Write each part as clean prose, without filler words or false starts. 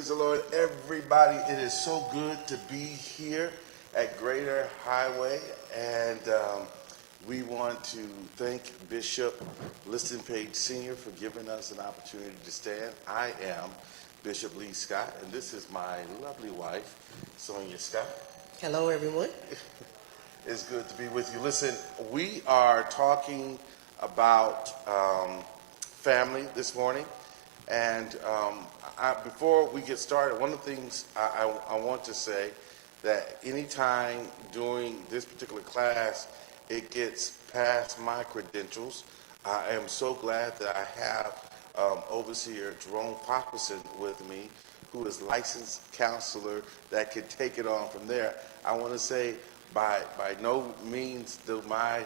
Praise the Lord, everybody. It is so good to be here at Greater Highway, and we want to thank Bishop Liston Page Sr. for giving us an opportunity to stand. I am Bishop Lee Scott, and this is my lovely wife, Sonya Scott. Hello, everyone. It's good to be with you. Listen, we are talking about family this morning, and before we get started, one of the things I want to say that anytime during this particular class it gets past my credentials, I am so glad that I have Overseer Jerome Parkinson with me, who is licensed counselor that could take it on from there. I want to say by no means do my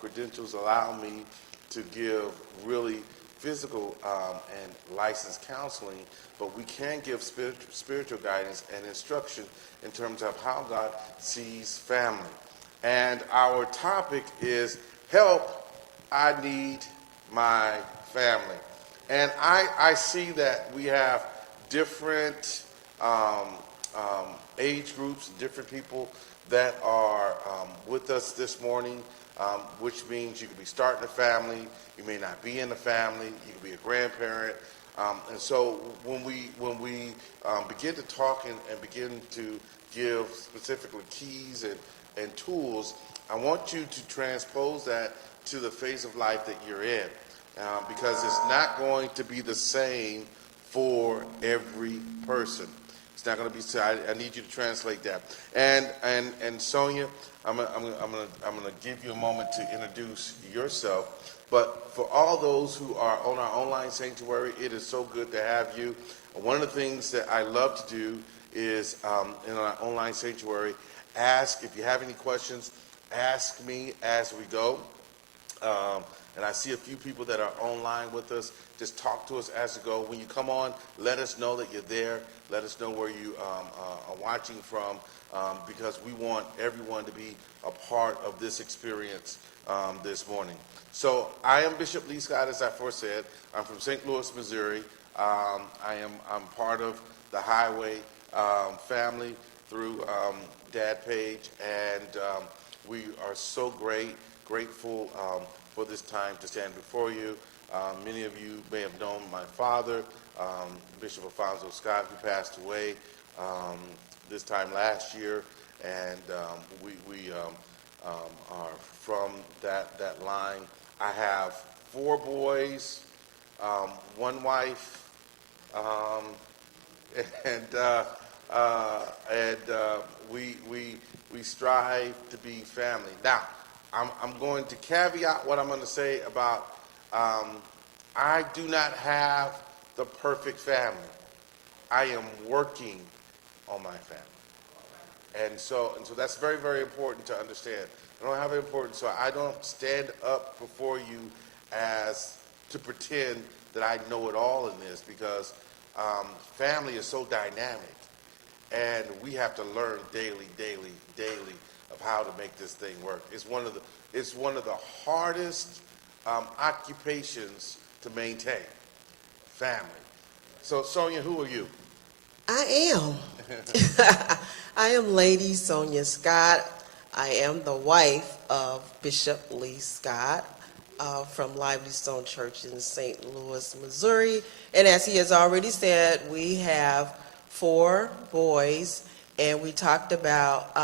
credentials allow me to give really physical and licensed counseling, but we can give spiritual guidance and instruction in terms of how God sees family. And our topic is Help, I Need My Family. And I see that we have different age groups, different people that are with us this morning, which means you could be starting a family, you may not be in a family, you could be a grandparent. And so when we begin to talk and begin to give specifically keys and tools, I want you to transpose that to the phase of life that you're in, because it's not going to be the same for every person. It's not going to be. So I need you to translate that. And Sonya, I'm gonna give you a moment to introduce yourself. But for all those who are on our online sanctuary, it is so good to have you. One of the things that I love to do is in our online sanctuary, ask if you have any questions. Ask me as we go. And I see a few people that are online with us. Just talk to us as we go. When you come on, let us know that you're there. Let us know where you are watching from, because we want everyone to be a part of this experience this morning. So I am Bishop Lee Scott, as I first said. I'm from St. Louis, Missouri. I'm part of the Highway family through Dad Page, and we are so grateful for this time to stand before you. Many of you may have known my father, Bishop Alfonso Scott, who passed away this time last year, and we are from that line. I have 4 boys, 1 wife, and we strive to be family. Now, I'm going to caveat what I'm going to say about I do not have the perfect family. I am working on my family. And so that's very, very important to understand. I don't have it important, so I don't stand up before you as to pretend that I know it all in this, because family is so dynamic, and we have to learn daily of how to make this thing work. It's one of the hardest occupations to maintain, family. So Sonya, who are you? I am. I am Lady Sonya Scott. I am the wife of Bishop Lee Scott from Lively Stone Church in St. Louis, Missouri. And as he has already said, we have 4 boys, and we talked about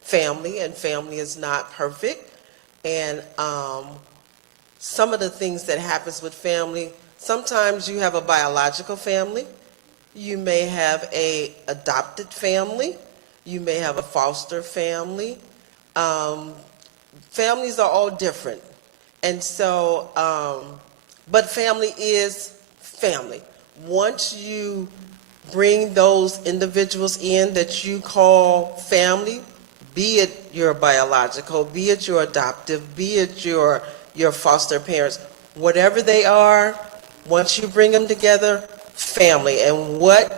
family, and family is not perfect. And some of the things that happens with family, sometimes you have a biological family, you may have a adopted family, you may have a foster family. Families are all different. And so, but family is family. Once you bring those individuals in that you call family, be it your biological, be it your adoptive, be it your foster parents, whatever they are, once you bring them together, family. And what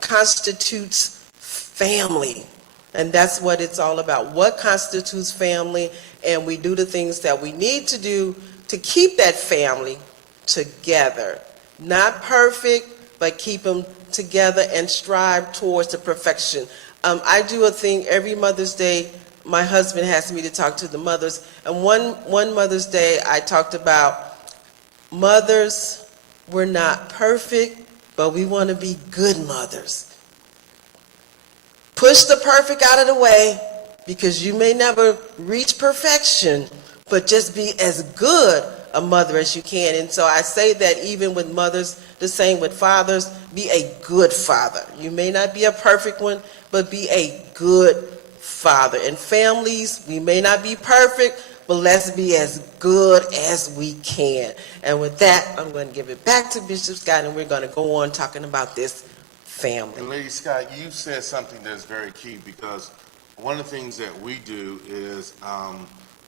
constitutes family? And that's what it's all about. What constitutes family? And we do the things that we need to do to keep that family together. Not perfect, but keep them together and strive towards the perfection. I do a thing every Mother's Day. My husband has me to talk to the mothers, and one Mother's Day I talked about mothers. We're not perfect, but we want to be good mothers. Push the perfect out of the way, because you may never reach perfection, but just be as good a mother as you can. And so I say that even with mothers, the same with fathers, be a good father. You may not be a perfect one, but be a good father. And families, we may not be perfect, but let's be as good as we can. And with that, I'm going to give it back to Bishop Scott, and we're going to go on talking about this family. And Lady Scott, you said something that's very key, because one of the things that we do is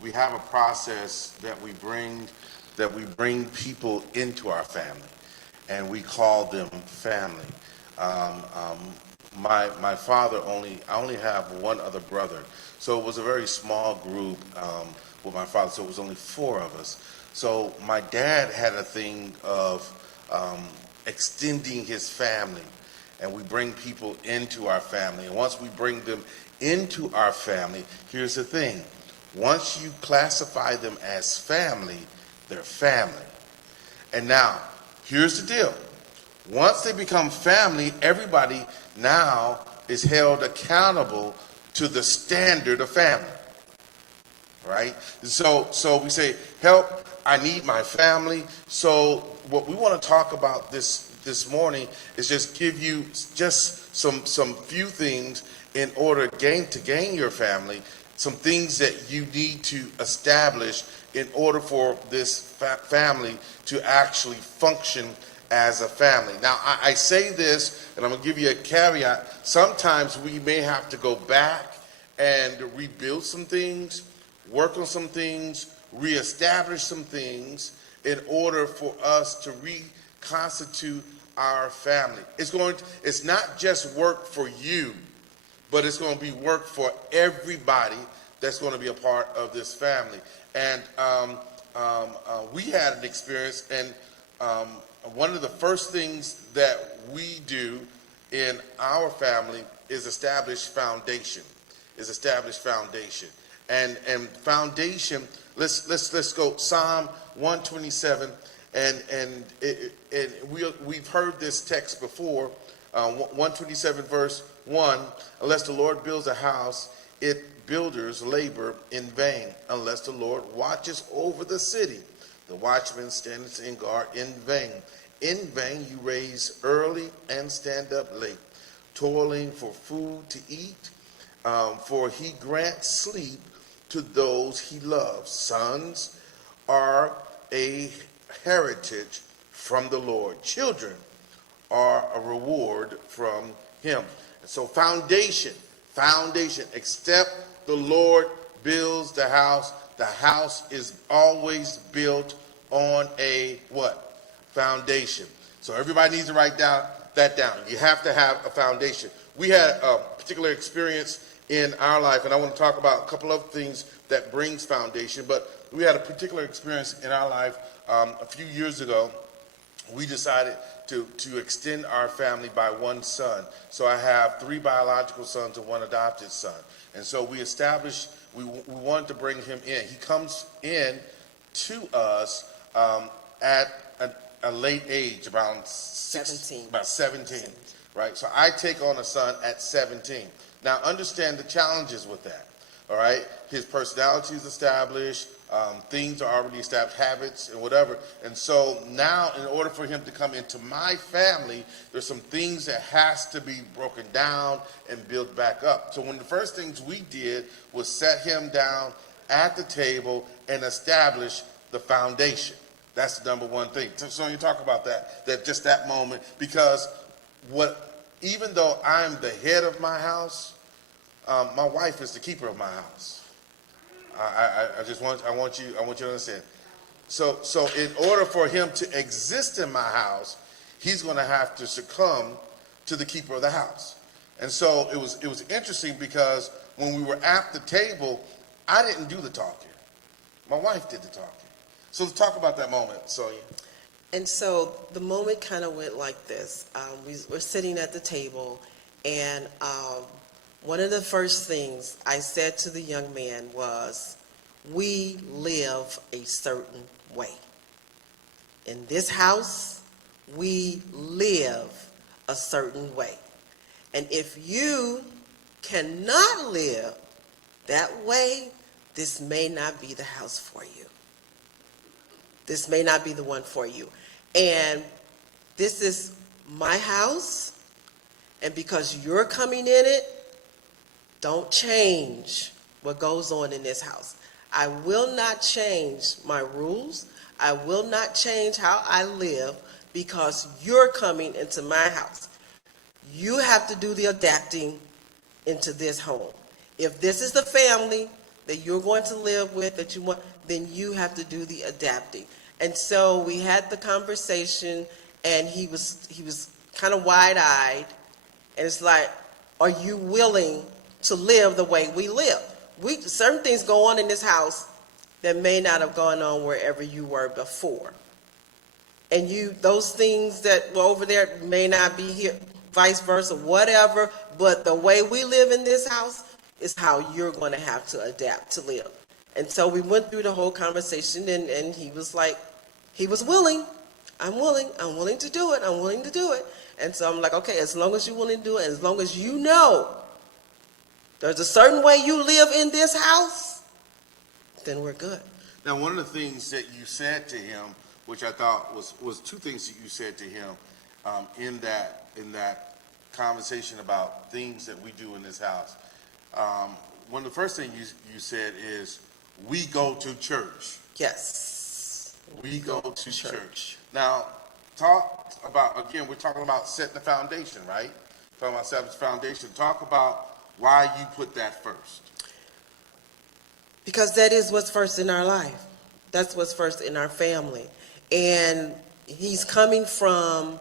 we have a process that we bring people into our family, and we call them family. My father I only have one other brother, so it was a very small group with my father. So it was only four of us. So my dad had a thing of extending his family. And we bring people into our family. And once we bring them into our family, here's the thing. Once you classify them as family, they're family. And now, here's the deal. Once they become family, everybody now is held accountable to the standard of family. Right? So we say, help, I need my family. So what we want to talk about this morning is just give you just some few things in order to gain your family, some things that you need to establish in order for this family to actually function as a family. Now, I say this, and I'm going to give you a caveat. Sometimes we may have to go back and rebuild some things, work on some things, reestablish some things in order for us to reconstitute our family. It's not just work for you, but it's going to be work for everybody that's going to be a part of this family. And we had an experience, and one of the first things that we do in our family is establish foundation. And foundation. Let's go Psalm 127. And we've heard this text before, 127 verse 1, unless the Lord builds a house, its builders labor in vain. Unless the Lord watches over the city, the watchman stands in guard in vain. In vain you raise early and stand up late, toiling for food to eat, for he grants sleep to those he loves. Sons are a heritage from the Lord. Children are a reward from him. And so foundation, except the Lord builds the house is always built on a what? Foundation. So everybody needs to write that down. You have to have a foundation. We had a particular experience in our life, and I want to talk about a couple of things that brings foundation, but we had a particular experience in our life a few years ago. We decided to extend our family by one son. So I have 3 biological sons and 1 adopted son. And so we wanted to bring him in. He comes in to us at a late age, about 17, right? So I take on a son at 17. Now understand the challenges with that, all right? His personality is established. Things are already established, habits and whatever. And so now, in order for him to come into my family, there's some things that has to be broken down and built back up. So one of the first things we did was set him down at the table and establish the foundation. That's the number one thing. So you talk about that just that moment, because even though I'm the head of my house, my wife is the keeper of my house. I want you to understand. So in order for him to exist in my house, he's going to have to succumb to the keeper of the house. And so it was interesting, because when we were at the table, I didn't do the talking. My wife did the talking. So let's talk about that moment, Sonya. And so the moment kind of went like this. We're sitting at the table, and one of the first things I said to the young man was, we live a certain way. In this house, we live a certain way. And if you cannot live that way, this may not be the house for you. This may not be the one for you. And this is my house, and because you're coming in it, don't change what goes on in this house. I will not change my rules. I will not change how I live because you're coming into my house. You have to do the adapting into this home. If this is the family that you're going to live with, that you want, then you have to do the adapting. And so we had the conversation, and he was kind of wide-eyed, and it's like, are you willing to live the way we live? Certain things go on in this house that may not have gone on wherever you were before. And those things that were over there may not be here, vice versa, whatever, but the way we live in this house is how you're going to have to adapt to live. And so we went through the whole conversation, and he was like, he was willing. I'm willing to do it. I'm willing to do it. And so I'm like, okay, as long as you're willing to do it, as long as you know there's a certain way you live in this house, then we're good. Now, one of the things that you said to him, which I thought was two things that you said to him in that conversation about things that we do in this house. One of the first things you said is, we go to church. Yes. We go to church. Now, talk about, again, we're talking about setting the foundation, right? Talking about setting the foundation. Talk about why you put that first. Because that is what's first in our life. That's what's first in our family. And he's coming from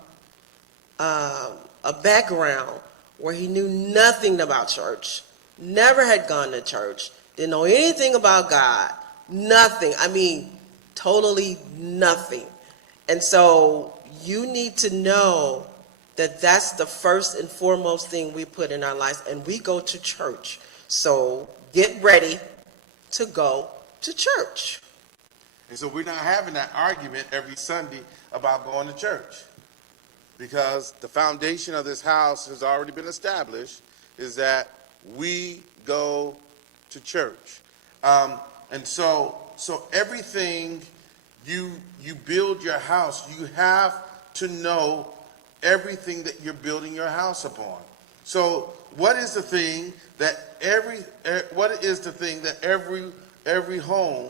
a background where he knew nothing about church, never had gone to church, didn't know anything about God, nothing. I mean, totally nothing. And so you need to know that that's the first and foremost thing we put in our lives, and we go to church. So get ready to go to church. And so we're not having that argument every Sunday about going to church, because the foundation of this house has already been established, is that we go to church. And so everything you build your house, you have to know everything that you're building your house upon. So what is the thing that every home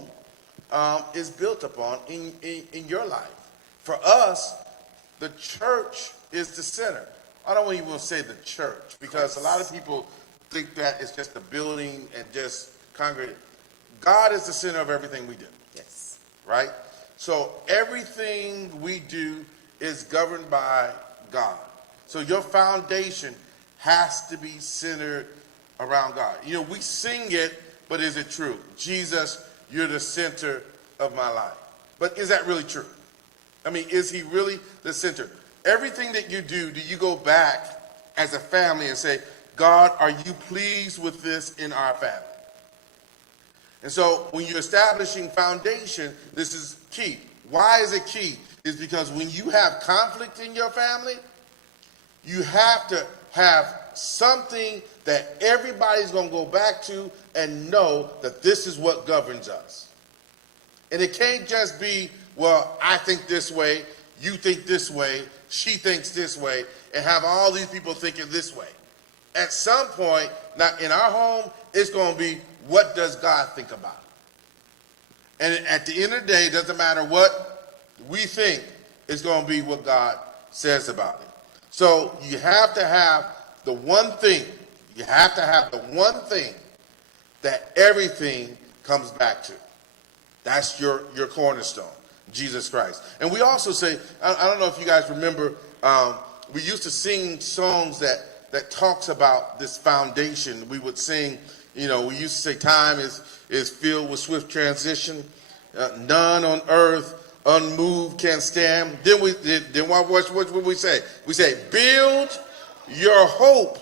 is built upon in your life? For us, the church is the center. I don't even want to say the church, because a lot of people think that it's just a building and just congregate. God is the center of everything we do. Yes. Right? So everything we do is governed by God. So your foundation has to be centered around God. You know, we sing it, but is it true? Jesus, you're the center of my life. But is that really true? I mean, is he really the center? Everything that you do you go back as a family and say, God, are you pleased with this in our family? And so when you're establishing foundation, this is key. Why is it key? It's because when you have conflict in your family, you have to have something that everybody's going to go back to and know that this is what governs us. And it can't just be, well, I think this way, you think this way, she thinks this way, and have all these people thinking this way. At some point, now in our home, it's going to be, what does God think about it? And at the end of the day, it doesn't matter what we think, it's going to be what God says about it. So you have to have the one thing, that everything comes back to. That's your cornerstone, Jesus Christ. And we also say, I don't know if you guys remember, we used to sing songs that talks about this foundation. We would sing, we used to say, time is filled with swift transition. None on earth unmoved can stand. Then what we say? We say, build your hope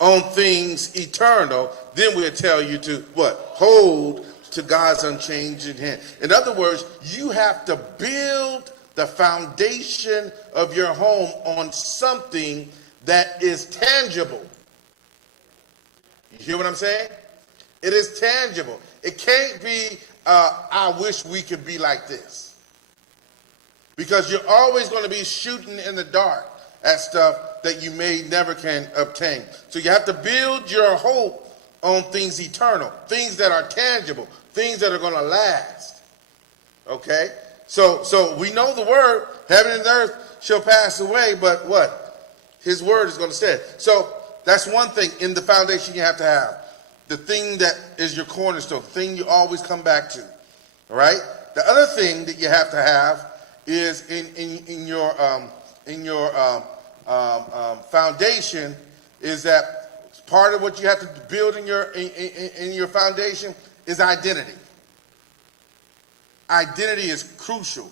on things eternal. Then we'll tell you to what? Hold to God's unchanging hand. In other words, you have to build the foundation of your home on something that is tangible. You hear what I'm saying? It is tangible. It can't be, I wish we could be like this. Because you're always going to be shooting in the dark at stuff that you may never can obtain. So you have to build your hope on things eternal, things that are tangible, things that are going to last. Okay? So we know the word, heaven and earth shall pass away, but what? His word is going to stay. So that's one thing in the foundation you have to have. The thing that is your cornerstone, the thing you always come back to. All right? The other thing that you have to have is in your foundation is that part of what you have to build in your foundation is identity. Identity is crucial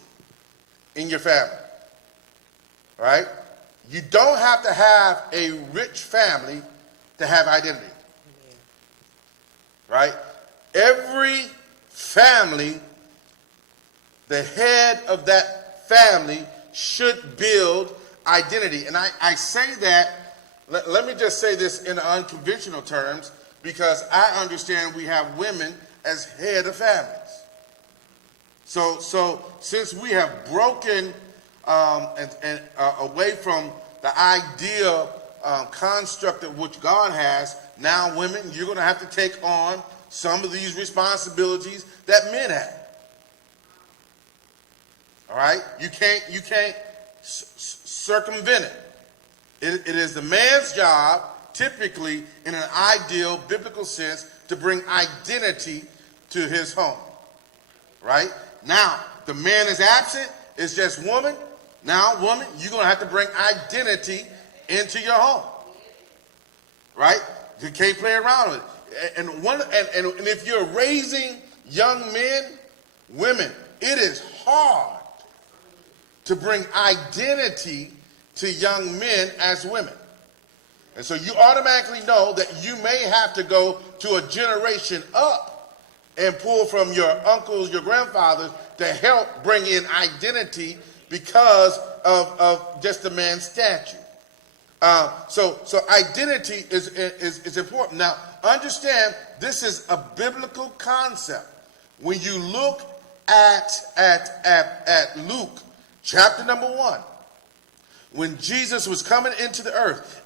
in your family. All right? You don't have to have a rich family to have identity. Right? Every family, the head of that family should build identity. And I say that, let me just say this in unconventional terms, because I understand we have women as head of families. So since we have broken and away from the ideal construct of which God has, now women, you're going to have to take on some of these responsibilities that men have. All right? You can't circumvent it. It is the man's job, typically in an ideal biblical sense, to bring identity to his home. Right? Now, the man is absent, it's just woman. Now, woman, you're going to have to bring identity into your home. Right? You can't play around with it. And if you're raising young men, women, it is hard to bring identity to young men as women. And so you automatically know that you may have to go to a generation up and pull from your uncles, your grandfathers to help bring in identity because of just the man's stature. So identity is important. Now, understand this is a biblical concept. When you look at Luke chapter number 1, when Jesus was coming into the earth,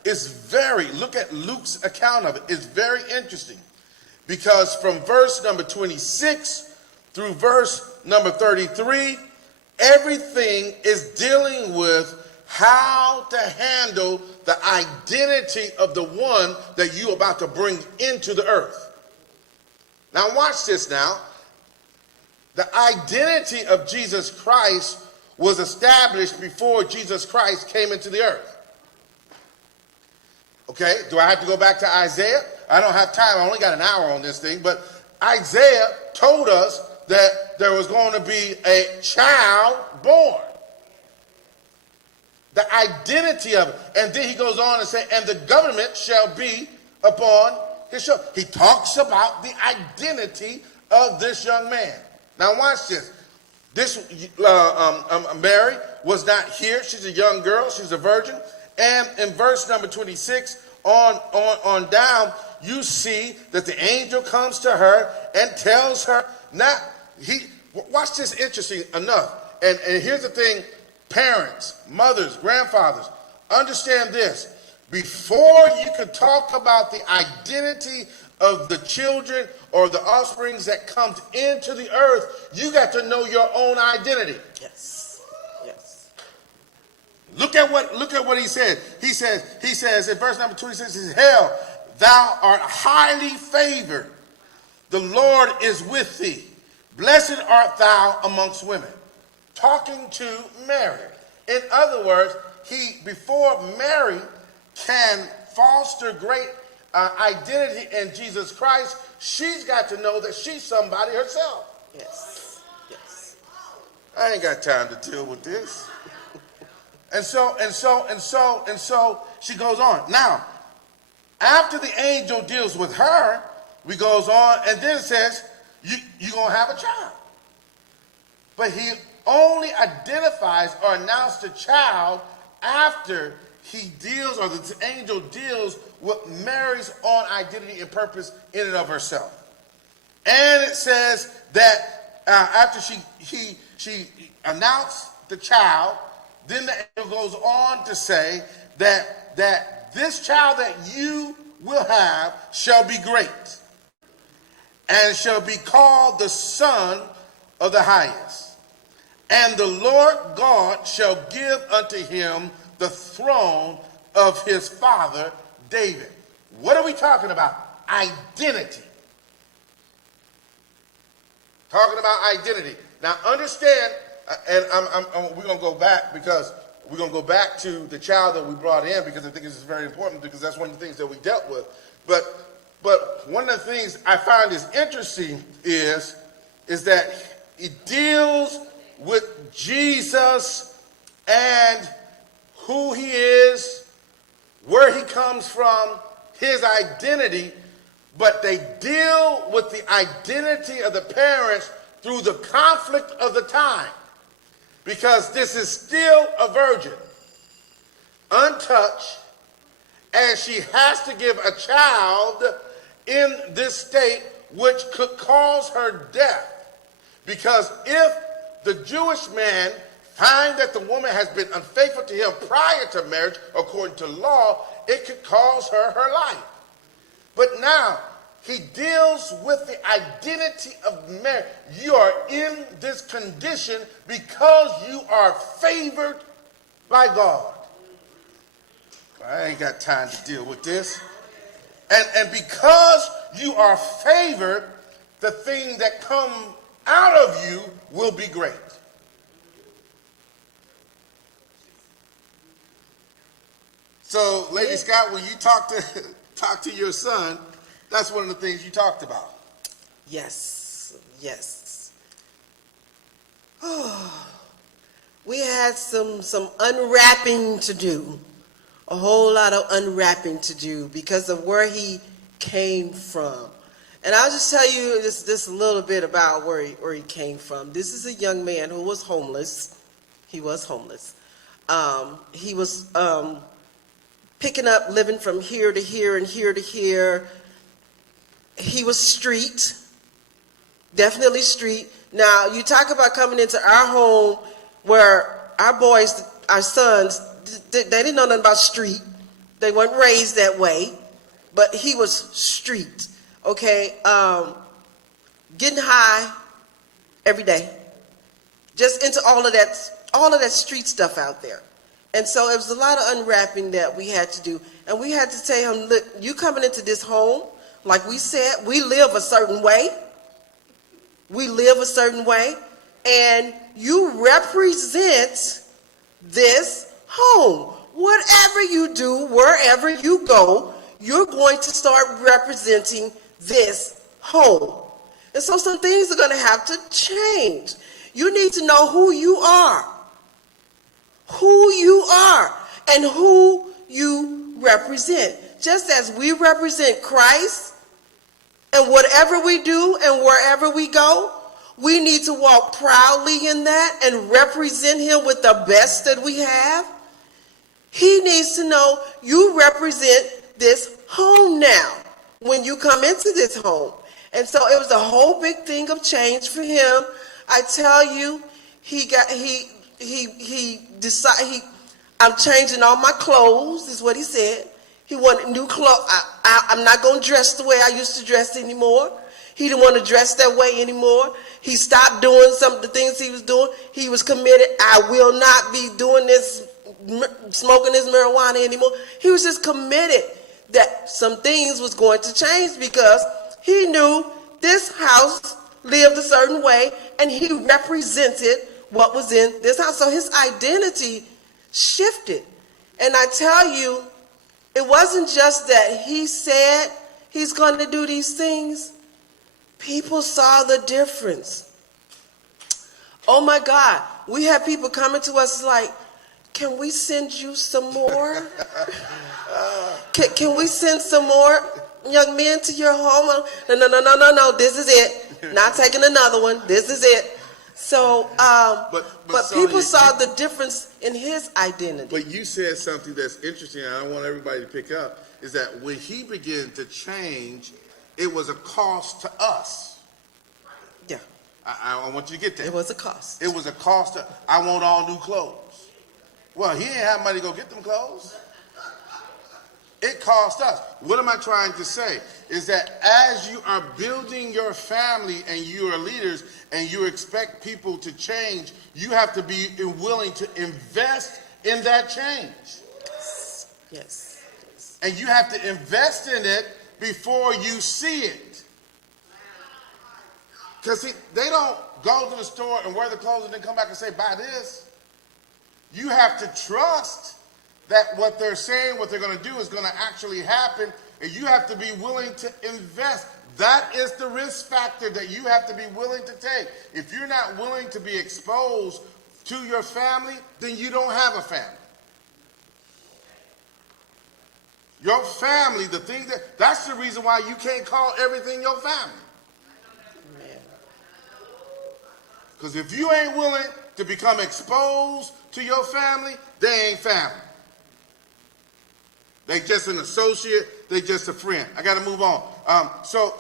look at Luke's account of it. It's very interesting because from verse number 26 through verse number 33, everything is dealing with how to handle the identity of the one that you're about to bring into the earth. Now watch this now. The identity of Jesus Christ was established before Jesus Christ came into the earth. Okay, do I have to go back to Isaiah? I don't have time, I only got an hour on this thing, but Isaiah told us that there was going to be a child born. The identity of it. And then he goes on and says, and the government shall be upon his shoulder. He talks about the identity of this young man. Now watch this. Mary was not here. She's a young girl. She's a virgin. And in verse number 26 on down, you see that the angel comes to her and tells her, watch this interesting enough. And here's the thing, parents, mothers, grandfathers, understand this. Before you can talk about the identity of the children or the offsprings that comes into the earth, you got to know your own identity. Yes. Yes. Look at what he said. He says in verse number 26, he says, "Hail, thou art highly favored. The Lord is with thee. Blessed art thou amongst women." Talking to Mary. In other words, before Mary can foster great identity in Jesus Christ, she's got to know that she's somebody herself. Yes. Yes. I ain't got time to deal with this. And so she goes on. Now, after the angel deals with her, we goes on, and then it says, you're going to have a child. But he only identifies or announces the child after he deals, or the angel deals with Mary's own identity and purpose in and of herself. And it says that after she announced the child, then the angel goes on to say that this child that you will have shall be great, and shall be called the Son of the Highest. And the Lord God shall give unto him the throne of his father David. What are we talking about? Identity. Talking about identity. Now understand, and we're going to go back, because we're going to go back to the child that we brought in, because I think this is very important, because that's one of the things that we dealt with. But one of the things I find is interesting is that it deals with Jesus and who he is, where he comes from, his identity, but they deal with the identity of the parents through the conflict of the time. Because this is still a virgin, untouched, and she has to give a child in this state, which could cause her death. Because if the Jewish man finds that the woman has been unfaithful to him prior to marriage, according to law, it could cause her life. But now, he deals with the identity of marriage. You are in this condition because you are favored by God. I ain't got time to deal with this. And because you are favored, the thing that comes out of you will be great. So, Lady Scott, when you talk to your son, that's one of the things you talked about. Yes. We had some unwrapping to do. A whole lot of unwrapping to do because of where he came from. And I'll just tell you just a little bit about where he came from. This is a young man who was homeless. He was homeless. He was picking up, living from here to here and here to here. He was street, definitely street. Now, you talk about coming into our home where our boys, our sons, they didn't know nothing about street. They weren't raised that way, but he was street, okay? Getting high every day. Just into all of that street stuff out there. And so it was a lot of unwrapping that we had to do. And we had to tell him, look, you coming into this home, like we said, we live a certain way. We live a certain way. And you represent this home. Whatever you do, wherever you go, you're going to start representing this home. And so some things are going to have to change. You need to know who you are. Who you are and who you represent. Just as we represent Christ, and whatever we do and wherever we go, we need to walk proudly in that and represent him with the best that we have. He needs to know you represent this home now when you come into this home. And so it was a whole big thing of change for him. I tell you, he decided, I'm changing all my clothes, is what he said. He wanted new clothes. I'm not going to dress the way I used to dress anymore. He didn't want to dress that way anymore. He stopped doing some of the things he was doing. He was committed. I will not be doing this, smoking this marijuana anymore. He was just committed that some things was going to change because he knew this house lived a certain way and he represented what was in this house. So his identity shifted. And I tell you, it wasn't just that he said he's going to do these things. People saw the difference. Oh my God, we have people coming to us like, can we send you some more? Can we send some more young men to your home? No. This is it. Not taking another one. This is it. So, but Sonya, people saw the difference in his identity. But you said something that's interesting, and I want everybody to pick up, is that when he began to change, it was a cost to us. Yeah, I want you to get that. it was a cost. It was a cost to, I want all new clothes. Well, he didn't have money to go get them clothes. It cost us. What am I trying to say? Is that as you are building your family and you are leaders and you expect people to change, you have to be willing to invest in that change. Yes. And you have to invest in it before you see it. Because they don't go to the store and wear the clothes and then come back and say, buy this. You have to trust that what they're saying, what they're going to do is going to actually happen, and you have to be willing to invest. That is the risk factor that you have to be willing to take. If you're not willing to be exposed to your family, then you don't have a family. Your family, the thing that's the reason why you can't call everything your family. Because if you ain't willing to become exposed to your family, they ain't family. They just an associate. They just a friend. I got to move on. So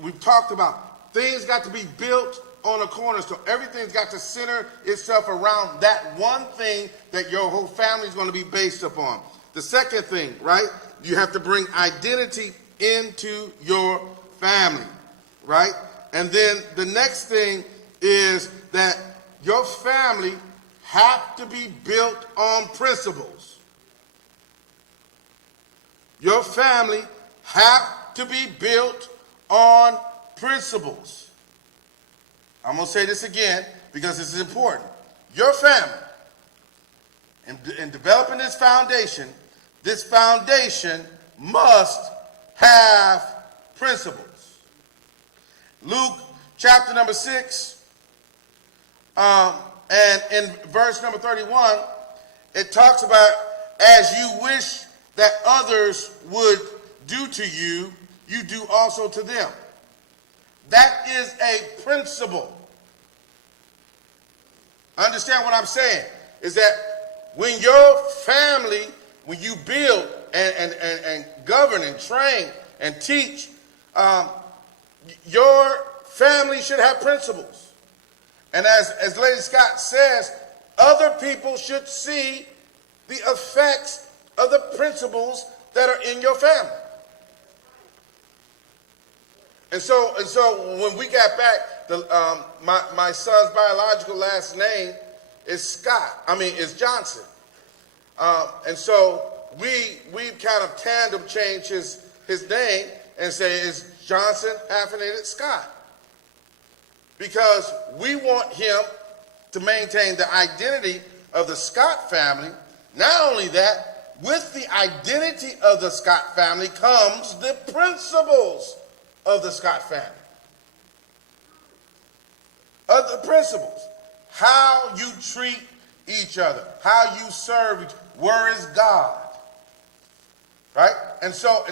we've talked about things got to be built on a cornerstone. Everything's got to center itself around that one thing that your whole family is going to be based upon. The second thing, right? You have to bring identity into your family, right? And then the next thing is that your family have to be built on principles. Your family have to be built on principles. I'm going to say this again because this is important. Your family, in developing this foundation must have principles. Luke chapter number 6, and in verse number 31, it talks about, as you wish that others would do to you, you do also to them. That is a principle. Understand what I'm saying? Is that when your family, when you build and govern and train and teach, your family should have principles. And as Lady Scott says, other people should see the effects of the principles that are in your family. And so when we got back, my son's biological last name is Johnson. And so we kind of tandem changed his name and say it's Johnson hyphenated Scott. Because we want him to maintain the identity of the Scott family. Not only that, with the identity of the Scott family comes the principles of the Scott family. Of the principles. How you treat each other. How you serve each other. Where is God? Right? And so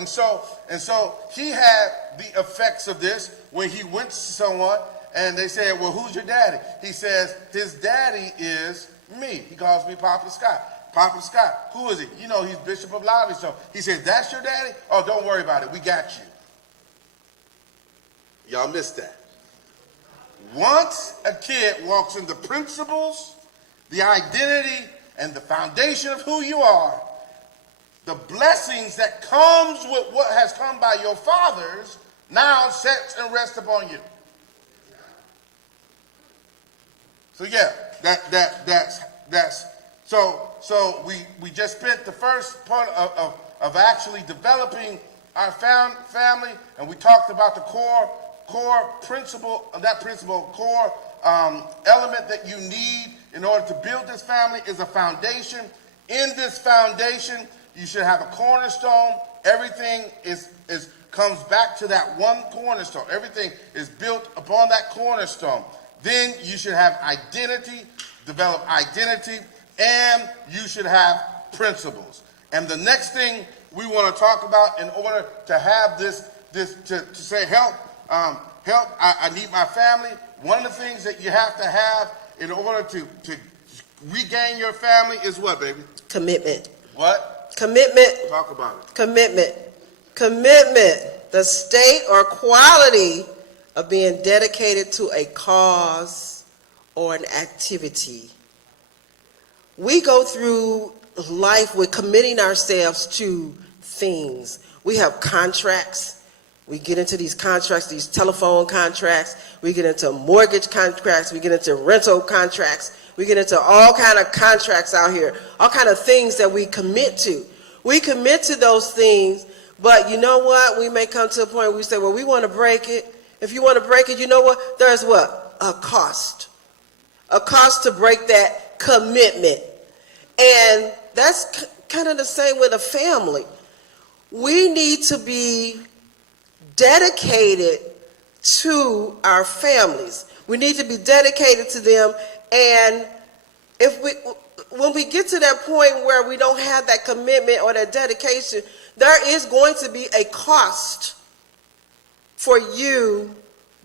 he had the effects of this when he went to someone and they said, well, who's your daddy? He says, his daddy is me. He calls me Papa Scott. Papa Scott, who is he? You know, he's Bishop of Livingstone. He said, that's your daddy? Oh, don't worry about it. We got you. Y'all missed that. Once a kid walks in the principles, the identity, and the foundation of who you are, the blessings that comes with what has come by your fathers now sets and rests upon you. So yeah, that's so we just spent the first part of actually developing our family, and we talked about the core principle, core element that you need in order to build this family is a foundation. In this foundation, you should have a cornerstone. Everything comes back to that one cornerstone. Everything is built upon that cornerstone. Then you should have identity, develop identity, and you should have principles. And the next thing we want to talk about in order to have this to say help, I need my family. One of the things that you have to have in order to regain your family is what, baby? Commitment. What? Commitment. Talk about it. Commitment. Commitment. The state or quality of being dedicated to a cause or an activity. We go through life with committing ourselves to things. We have contracts. We get into these contracts, these telephone contracts. We get into mortgage contracts. We get into rental contracts. We get into all kind of contracts out here, all kind of things that we commit to. We commit to those things, but you know what? We may come to a point where we say, well, we want to break it. If you want to break it, you know what? There's what? A cost. A cost to break that commitment. And that's kind of the same with a family. We need to be dedicated to our families. We need to be dedicated to them. And when we get to that point where we don't have that commitment or that dedication, there is going to be a cost for you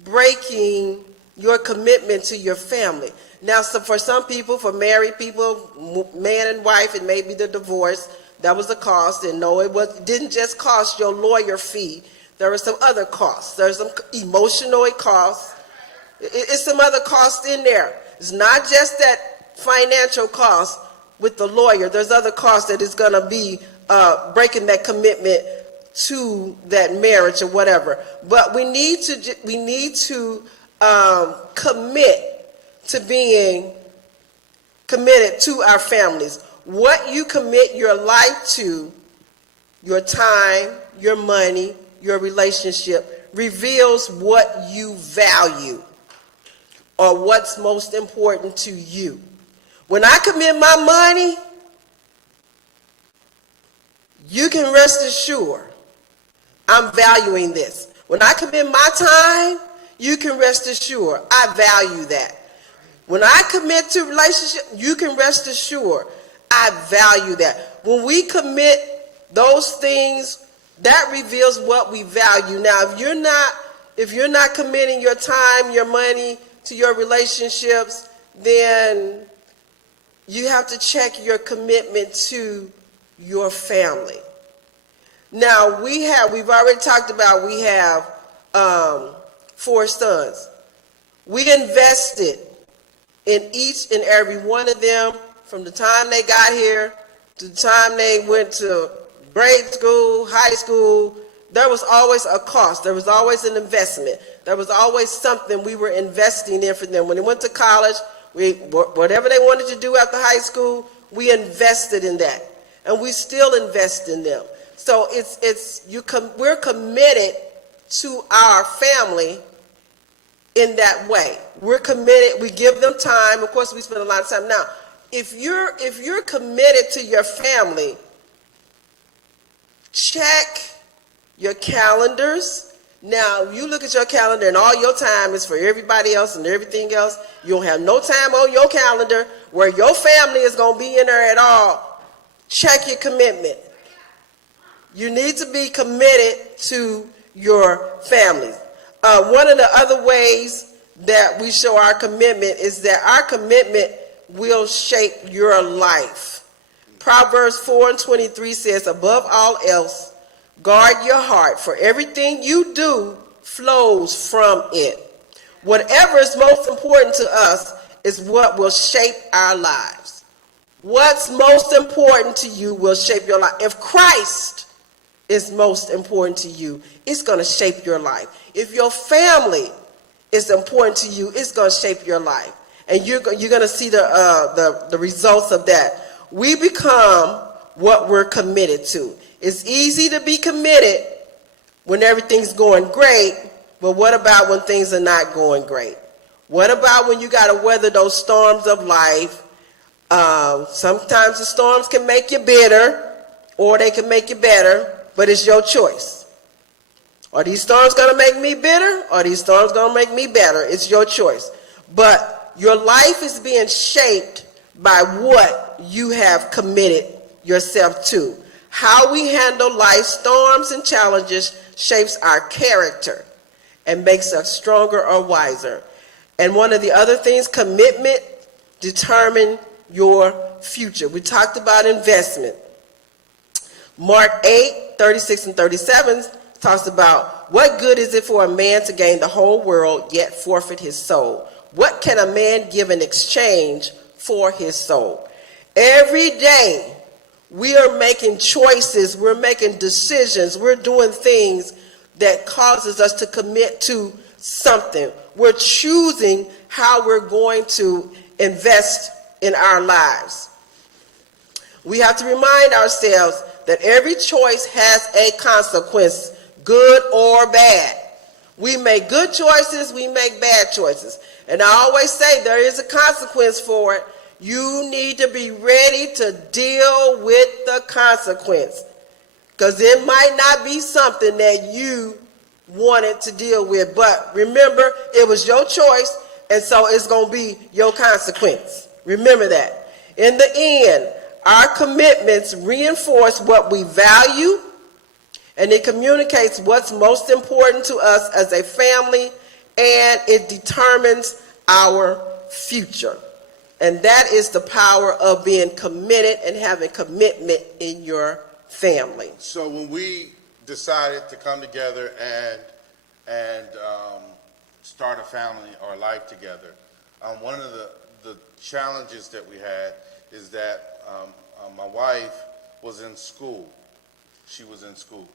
breaking your commitment to your family. Now, so for some people, for married people, man and wife, it may be the divorce. That was the cost. And no, it didn't just cost your lawyer fee. There were some other costs. There's some emotional costs. It's some other costs in there. It's not just that financial cost with the lawyer. There's other costs that is going to be breaking that commitment to that marriage or whatever. But we need to commit to being committed to our families. What you commit your life to, your time, your money, your relationship, reveals what you value or what's most important to you. When I commit my money, you can rest assured I'm valuing this. When I commit my time, you can rest assured I value that. When I commit to relationship, you can rest assured I value that. When we commit those things, that reveals what we value. Now, if you're not committing your time, your money to your relationships, then you have to check your commitment to your family. Now, we've already talked about, we have 4 sons. We invested in each and every one of them from the time they got here to the time they went to grade school, high school. There was always a cost. There was always an investment. There was always something we were investing in for them. When they went to college, whatever they wanted to do after high school, we invested in that. And we still invest in them. So we're committed to our family in that way. We're committed. We give them time. Of course, we spend a lot of time. Now, if you're committed to your family, check your calendars. Now, you look at your calendar and all your time is for everybody else and everything else. You don't have no time on your calendar where your family is going to be in there at all. Check your commitment. You need to be committed to your family. One of the other ways that we show our commitment is that our commitment will shape your life. Proverbs 4:23 says, above all else, guard your heart, for everything you do flows from it. Whatever is most important to us is what will shape our lives. What's most important to you will shape your life. If Christ is most important to you, it's going to shape your life. If your family is important to you, it's going to shape your life. And you're going to see the results of that. We become what we're committed to. It's easy to be committed when everything's going great, but what about when things are not going great? What about when you got to weather those storms of life? Sometimes the storms can make you bitter, or they can make you better, but it's your choice. Are these storms going to make me bitter, or are these storms going to make me better? It's your choice. but your life is being shaped by what you have committed yourself to. How we handle life's storms and challenges shapes our character and makes us stronger or wiser. And one of the other things, commitment determine your future. We talked about investment. Mark 8:36 and 37 talks about, what good is it for a man to gain the whole world yet forfeit his soul? What can a man give in exchange for his soul? Every day we are making choices, we're making decisions, we're doing things that causes us to commit to something. We're choosing how we're going to invest in our lives. We have to remind ourselves that every choice has a consequence, good or bad. We make good choices, we make bad choices. And I always say there is a consequence for it. You need to be ready to deal with the consequence, because it might not be something that you wanted to deal with. But remember, it was your choice, and so it's going to be your consequence. Remember that. In the end, our commitments reinforce what we value, and it communicates what's most important to us as a family, and it determines our future. And that is the power of being committed and having commitment in your family. So when we decided to come together and start a family or life together, one of the challenges that we had is that my wife was in school. She was in school.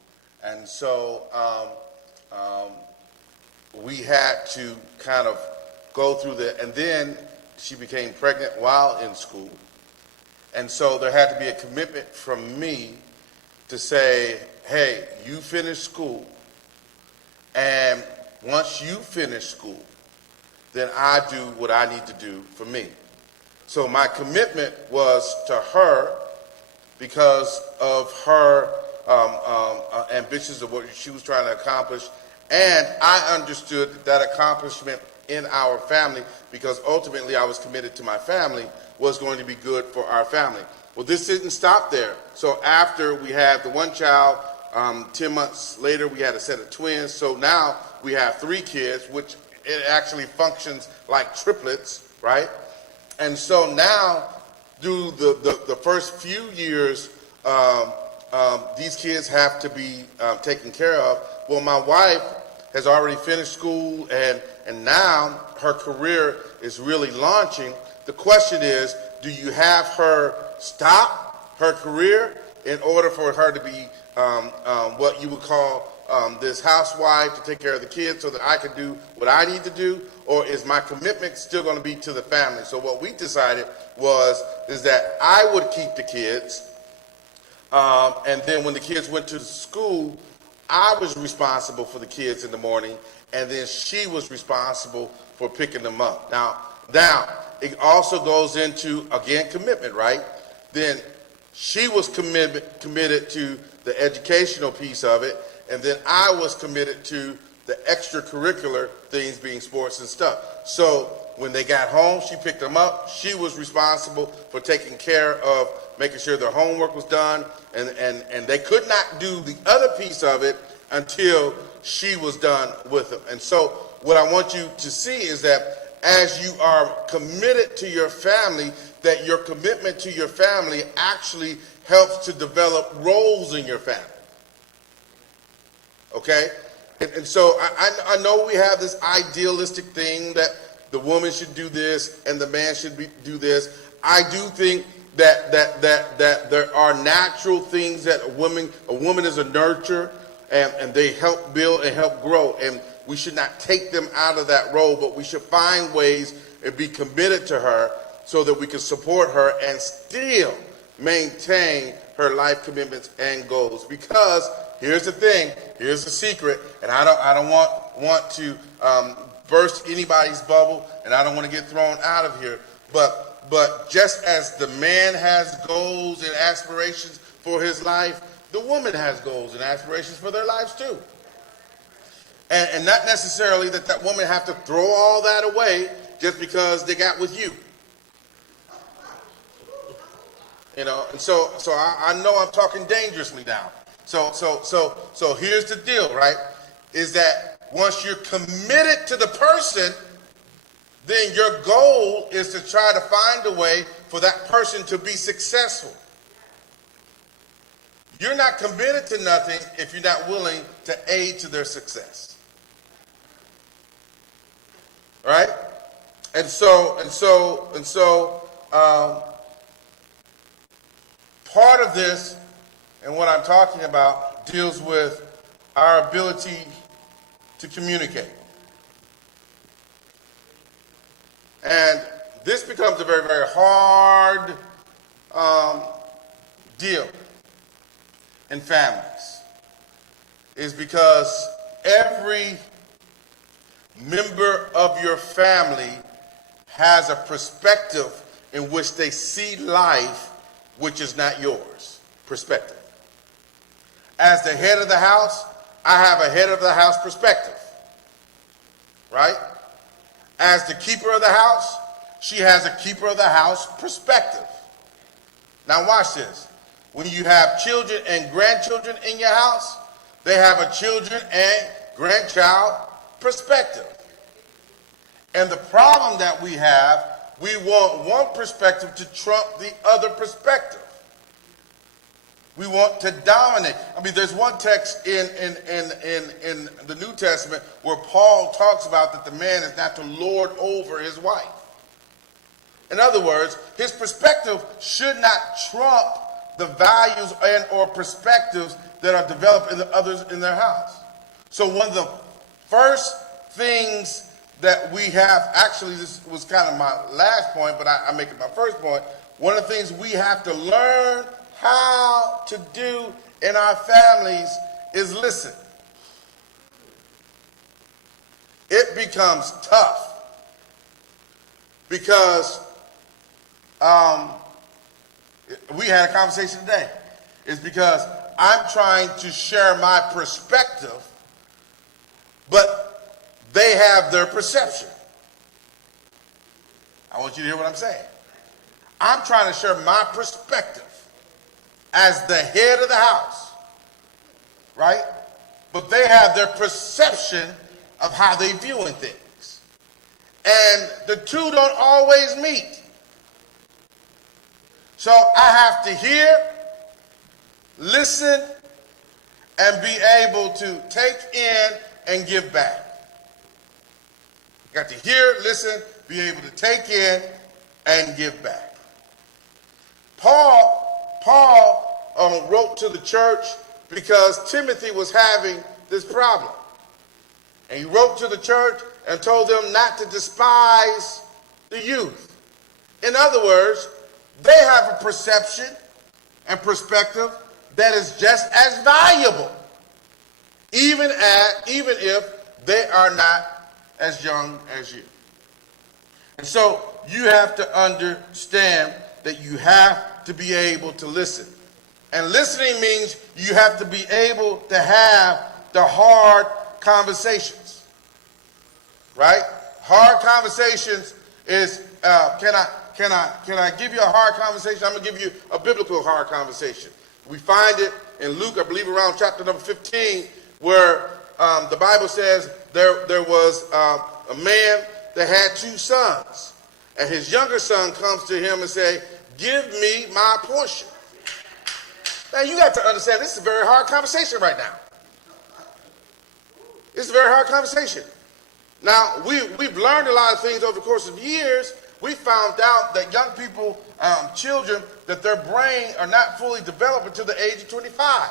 And so we had to kind of go through and then she became pregnant while in school. And so there had to be a commitment from me to say, hey, you finish school, and once you finish school, then I do what I need to do for me. So my commitment was to her because of her ambitions of what she was trying to accomplish, and I understood that accomplishment in our family, because ultimately I was committed to my family, was going to be good for our family. Well, this didn't stop there. So after we had the one child, 10 months later we had a set of twins. So now we have 3 kids, which it actually functions like triplets, right? And so now, through the first few years, these kids have to be taken care of. Well, my wife has already finished school, and now her career is really launching. The question is, do you have her stop her career in order for her to be what you would call this housewife to take care of the kids so that I can do what I need to do? Or is my commitment still going to be to the family? So what we decided is that I would keep the kids, and then when the kids went to school, I was responsible for the kids in the morning, and then she was responsible for picking them up. Now, it also goes into, again, commitment, right? Then she was committed to the educational piece of it, and then I was committed to the extracurricular things, being sports and stuff. So when they got home, she picked them up. She was responsible for taking care of making sure their homework was done, and they could not do the other piece of it until she was done with them. And so what I want you to see is that as you are committed to your family, that your commitment to your family actually helps to develop roles in your family. Okay? And so I know we have this idealistic thing that the woman should do this and the man should do this. I do think that there are natural things that a woman is a nurturer, and they help build and help grow, and we should not take them out of that role, but we should find ways and be committed to her so that we can support her and still maintain her life commitments and goals. Because here's the thing, here's the secret, and I don't want to burst anybody's bubble, and I don't want to get thrown out of here, but just as the man has goals and aspirations for his life, the woman has goals and aspirations for their lives too. And not necessarily that woman have to throw all that away. just because they got with you. You know, and so I know I'm talking dangerously now. So here's the deal, right? Is that once you're committed to the person, then your goal is to try to find a way for that person to be successful. You're not committed to nothing if you're not willing to aid to their success. Right? And so, part of this, and what I'm talking about, deals with our ability to communicate. And this becomes a very, very hard deal in families, is because every member of your family has a perspective in which they see life which is not yours. Perspective. As the head of the house, I have a head of the house perspective. Right? As the keeper of the house, she has a keeper of the house perspective. Now watch this. When you have children and grandchildren in your house, they have a children and grandchild perspective. And the problem that we have, we want one perspective to trump the other perspective. We want to dominate. I mean, there's one text in the New Testament where Paul talks about that the man is not to lord over his wife. In other words, his perspective should not trump the values and or perspectives that are developed in the others in their house. So one of the first things that we have, actually this was kind of my last point, but I make it my first point. One of the things we have to learn how to do in our families is listen. It becomes tough because we had a conversation today. It's because I'm trying to share my perspective, but they have their perception. I want you to hear what I'm saying. I'm trying to share my perspective as the head of the house, right? But they have their perception of how they viewing things. And the two don't always meet. So I have to hear, listen, and be able to take in and give back. Got to hear, listen, be able to take in and give back. Paul wrote to the church because Timothy was having this problem. And he wrote to the church and told them not to despise the youth. In other words, they have a perception and perspective that is just as valuable, even if they are not as young as you. And so you have to understand that you have to be able to listen. And listening means you have to be able to have the hard conversations, right? Hard conversations is, can I give you a hard conversation? I'm going to give you a biblical hard conversation. We find it in Luke, I believe around chapter number 15, where the Bible says there was a man that had two sons. And his younger son comes to him and say, "Give me my portion." Now you got to understand, this is a very hard conversation right now. It's a very hard conversation. Now, we've learned a lot of things over the course of years. We found out that young people, children, that their brain are not fully developed until the age of 25.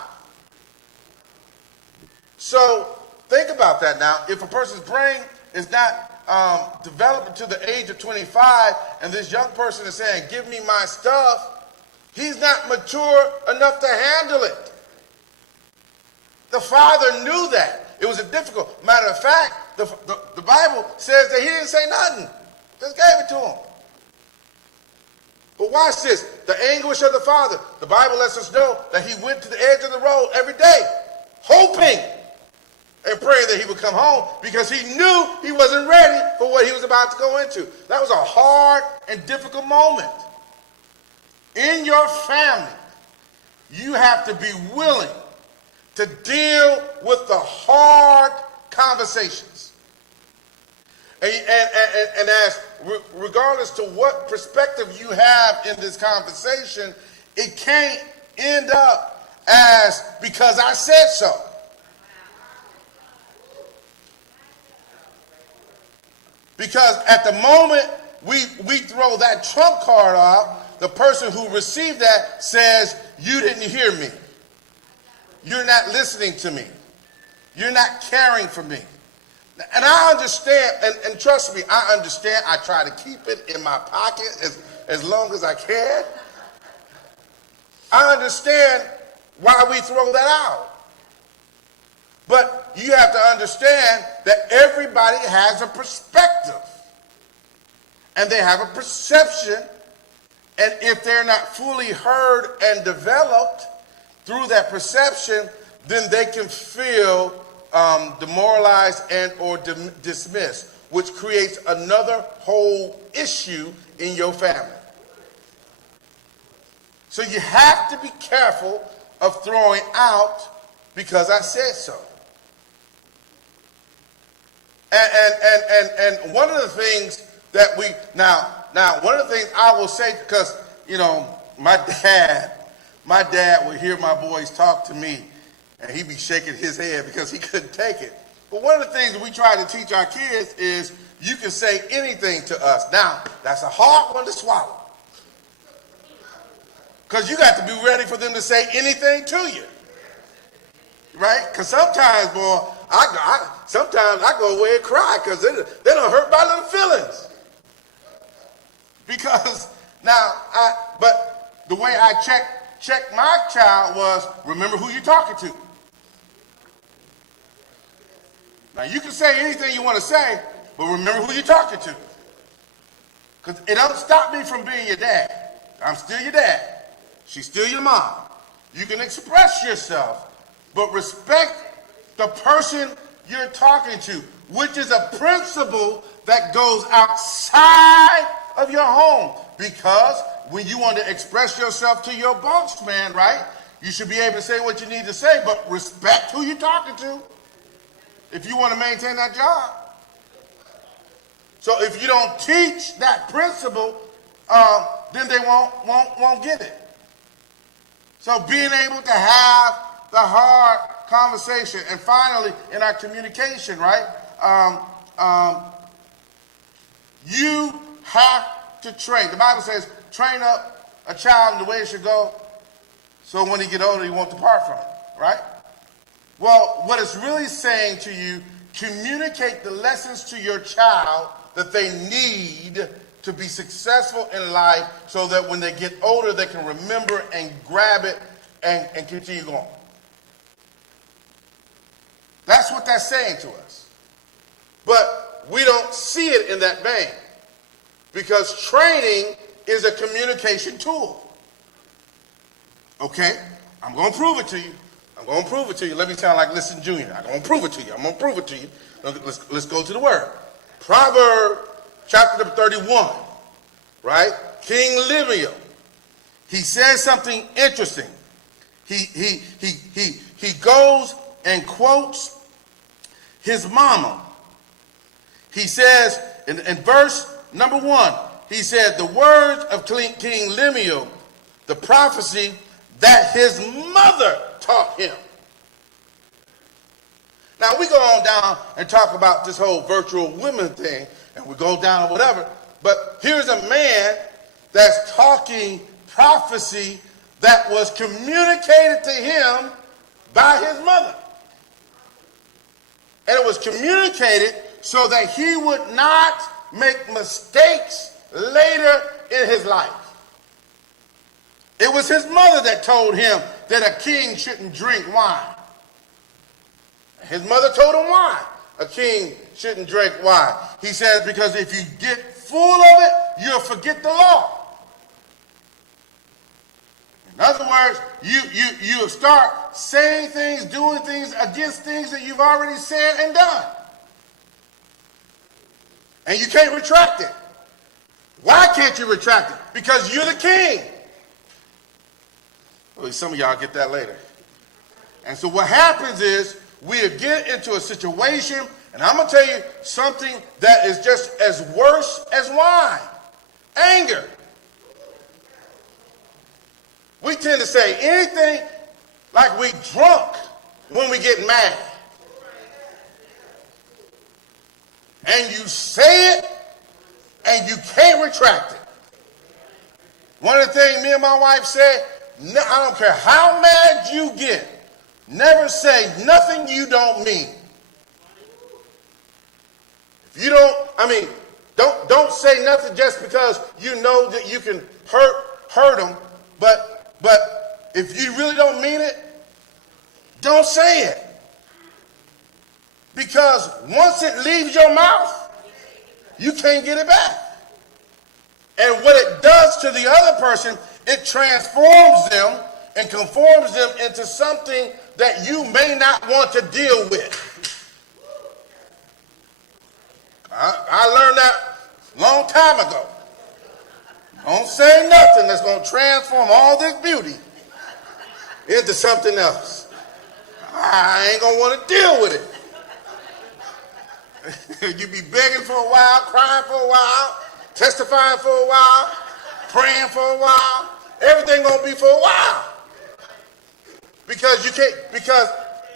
So think about that now. If a person's brain is not developed until the age of 25, and this young person is saying, "Give me my stuff," he's not mature enough to handle it. The father knew that. It was a difficult matter of fact. The Bible says that he didn't say nothing. Just gave it to him. But watch this. The anguish of the father. The Bible lets us know that he went to the edge of the road every day, hoping, and praying that he would come home because he knew he wasn't ready for what he was about to go into. That was a hard and difficult moment. In your family, you have to be willing to deal with the hard conversations. And as regardless to what perspective you have in this conversation, it can't end up as because I said so. Because at the moment we throw that trump card out, the person who received that says, you didn't hear me. You're not listening to me. You're not caring for me. And I understand, and trust me, I understand. I try to keep it in my pocket as long as I can. I understand why we throw that out. But you have to understand that everybody has a perspective. And they have a perception. And if they're not fully heard and developed through that perception, then they can feel demoralized and or dismissed, which creates another whole issue in your family. So you have to be careful of throwing out because I said so. And one of the things that we now one of the things I will say, because my dad would hear my boys talk to me and he'd be shaking his head because he couldn't take it. But one of the things that we try to teach our kids is you can say anything to us. Now, that's a hard one to swallow. Because you got to be ready for them to say anything to you. Right? Because sometimes, boy, sometimes I go away and cry because they don't hurt my little feelings. Because but the way I check my child was, remember who you're talking to. Now, you can say anything you want to say, but remember who you're talking to. Because it don't stop me from being your dad. I'm still your dad. She's still your mom. You can express yourself, but respect the person you're talking to, which is a principle that goes outside of your home. Because when you want to express yourself to your boss man, right, you should be able to say what you need to say, but respect who you're talking to if you want to maintain that job. So if you don't teach that principle, then they won't get it. So being able to have the hard conversation, and finally in our communication, right? You have to train. The Bible says, train up a child in the way it should go, so when he get older, he won't depart from it, right? Well, what it's really saying to you, communicate the lessons to your child that they need to be successful in life so that when they get older, they can remember and grab it and continue going. That's what that's saying to us. But we don't see it in that vein because training is a communication tool. Okay? I'm going to prove it to you. I'm going to prove it to you. Let me sound like Listen Junior. I'm going to prove it to you. I'm going to prove it to you. Let's go to the word. Proverbs chapter number 31, right? King Lemuel, he says something interesting. He goes and quotes his mama. He says in verse number 1, he said, the words of King Lemuel, the prophecy that his mother taught him. Now we go on down and talk about this whole virtual women thing, and we go down or whatever, but here's a man that's talking prophecy that was communicated to him by his mother. And it was communicated so that he would not make mistakes later in his life. It was his mother that told him that a king shouldn't drink wine. His mother told him why a king shouldn't drink wine. He says, because if you get full of it, you'll forget the law. In other words, you start saying things, doing things against things that you've already said and done. And you can't retract it. Why can't you retract it? Because you're the king. Well, some of y'all get that later. And so what happens is we get into a situation, and I'm going to tell you something that is just as worse as wine. Anger. We tend to say anything like we drunk when we get mad. And you say it, and you can't retract it. One of the things me and my wife said, I don't care how mad you get, never say nothing you don't mean. If you don't say nothing just because you know that you can hurt them, but if you really don't mean it, don't say it. Because once it leaves your mouth, you can't get it back. And what it does to the other person, it transforms them and conforms them into something that you may not want to deal with. I learned that a long time ago. Don't say nothing that's going to transform all this beauty into something else. I ain't going to want to deal with it. You be begging for a while, crying for a while, testifying for a while, praying for a while. Everything going to be for a while. Because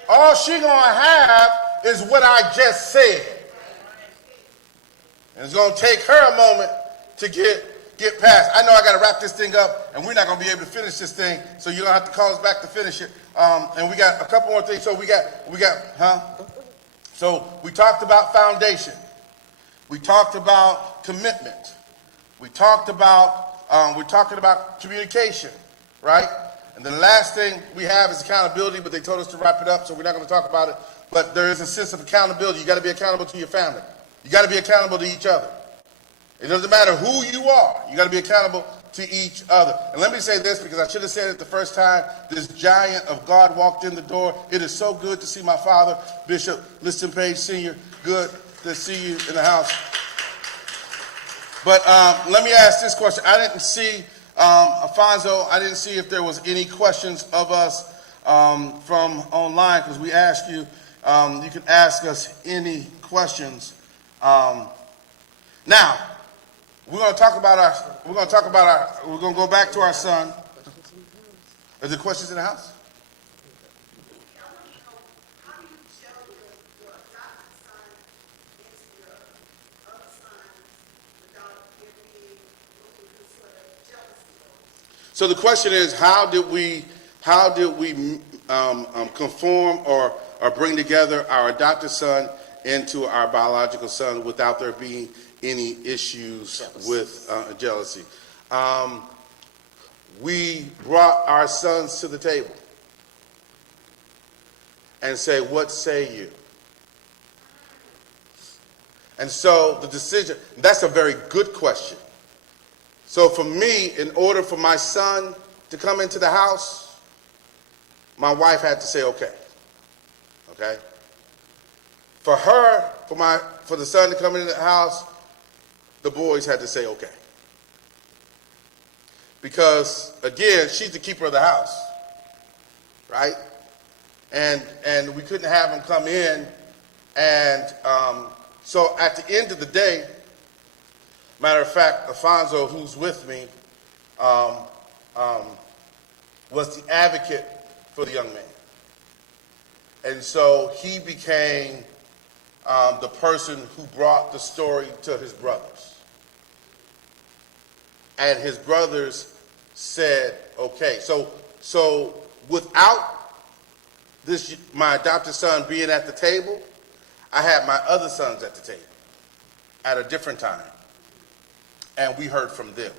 all she going to have is what I just said. And it's going to take her a moment to get past. I know I got to wrap this thing up, and we're not going to be able to finish this thing, so you're going to have to call us back to finish it. And we got a couple more things. So we got, So we talked about foundation. We talked about commitment. We're talking about communication, right? And the last thing we have is accountability, but they told us to wrap it up, so we're not going to talk about it. But there is a sense of accountability. You got to be accountable to your family. You got to be accountable to each other. It doesn't matter who you are. You got to be accountable to each other. And let me say this, because I should have said it the first time this giant of God walked in the door. It is so good to see my father, Bishop Liston Page Sr. Good to see you in the house. But let me ask this question. I didn't see, Alfonso, I didn't see if there was any questions of us from online, because we asked you, you can ask us any questions. Now, we're going to go back to our son. Are there questions in the house? So the question is, how did we conform or bring together our adopted son into our biological son without there being any issues with jealousy? We brought our sons to the table and say, what say you? And so the decision, that's a very good question. So for me, in order for my son to come into the house, my wife had to say, okay. Okay? For her, for the son to come into the house, the boys had to say, okay. Because, again, she's the keeper of the house, right? And we couldn't have him come in. And so at the end of the day, matter of fact, Alfonso, who's with me, was the advocate for the young man. And so he became the person who brought the story to his brothers. And his brothers said, okay. So without this, my adopted son being at the table, I had my other sons at the table at a different time. And we heard from them.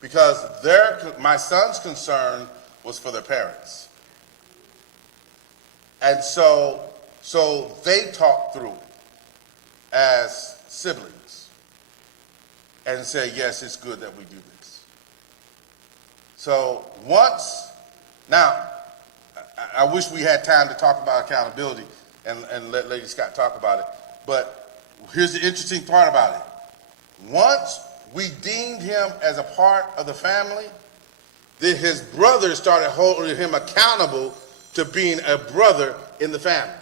Because my son's concern was for their parents. And so they talked through it as siblings and say, yes, it's good that we do this. So now, I wish we had time to talk about accountability and let Lady Scott talk about it. But here's the interesting part about it. Once we deemed him as a part of the family, then his brothers started holding him accountable to being a brother in the family.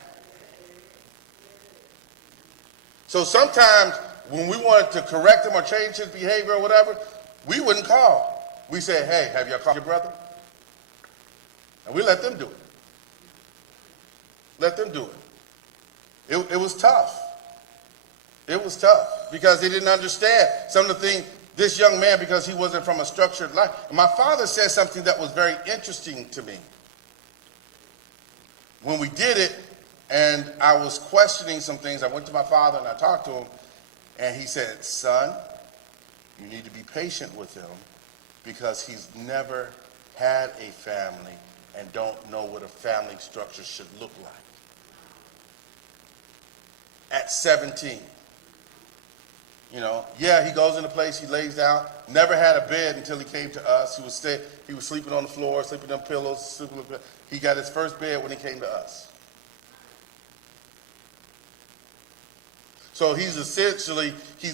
So sometimes when we wanted to correct him or change his behavior or whatever, we wouldn't call. We said, hey, have you called your brother? And we let them do it. Let them do it. It was tough. It was tough because they didn't understand some of the things, this young man, because he wasn't from a structured life. And my father said something that was very interesting to me. When we did it, and I was questioning some things, I went to my father and I talked to him, and he said, son, you need to be patient with him because he's never had a family and don't know what a family structure should look like. At 17. He goes in a place, he lays down, never had a bed until he came to us. He was sleeping on the floor, sleeping on pillows, he got his first bed when he came to us. So he's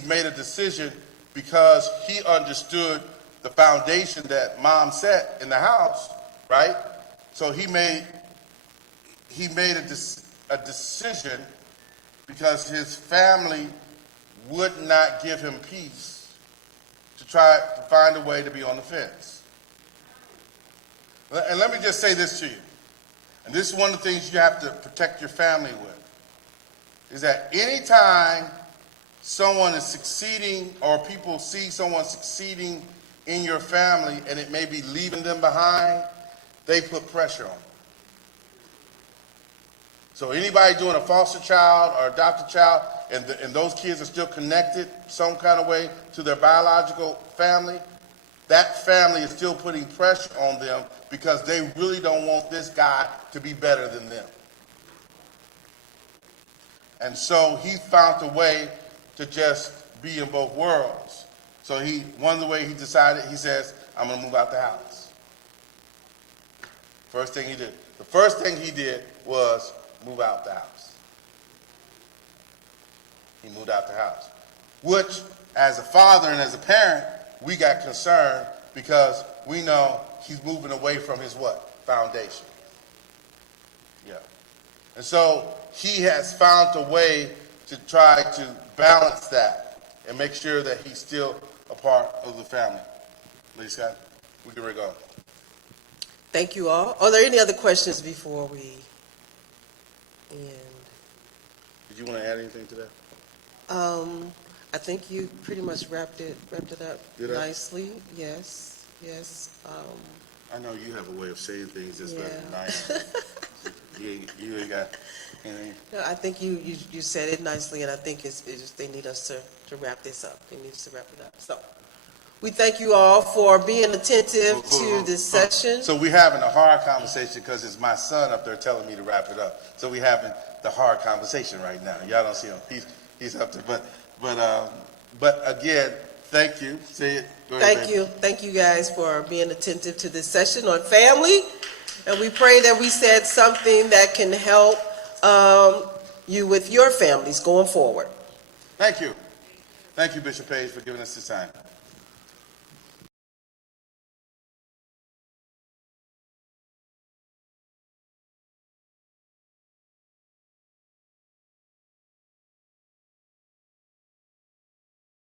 made a decision because he understood the foundation that mom set in the house, right? So he made a decision because his family would not give him peace to try to find a way to be on the fence. And let me just say this to you, and this is one of the things you have to protect your family with, is that anytime someone is succeeding or people see someone succeeding in your family and it may be leaving them behind, they put pressure on them. So anybody doing a foster child or adopted child and those kids are still connected some kind of way to their biological family, that family is still putting pressure on them because they really don't want this guy to be better than them. And so he found a way to just be in both worlds. So one of the ways he decided, he says, I'm going to move out the house. First thing he did. The first thing he did was move out the house. He moved out the house. Which, as a father and as a parent, we got concerned because we know he's moving away from his what? Foundation. Yeah. And so he has found a way to try to balance that and make sure that he's still a part of the family. Lady Scott, we can go. Thank you all. Are there any other questions before we end? Did you want to add anything to that? I think you pretty much wrapped it up nicely. Yes. I know you have a way of saying things that's very Yeah. nice. you ain't got anything. No, I think you said it nicely, and I think it's just they need us to wrap this up. They need us to wrap it up. So we thank you all for being attentive to this session. So we're having a hard conversation because it's my son up there telling me to wrap it up. So we're having the hard conversation right now. Y'all don't see him. He's up there. But again, thank you. Say it. Go ahead, Thank you guys for being attentive to this session on family. And we pray that we said something that can help you with your families going forward. Thank you. Thank you, Bishop Page, for giving us this time.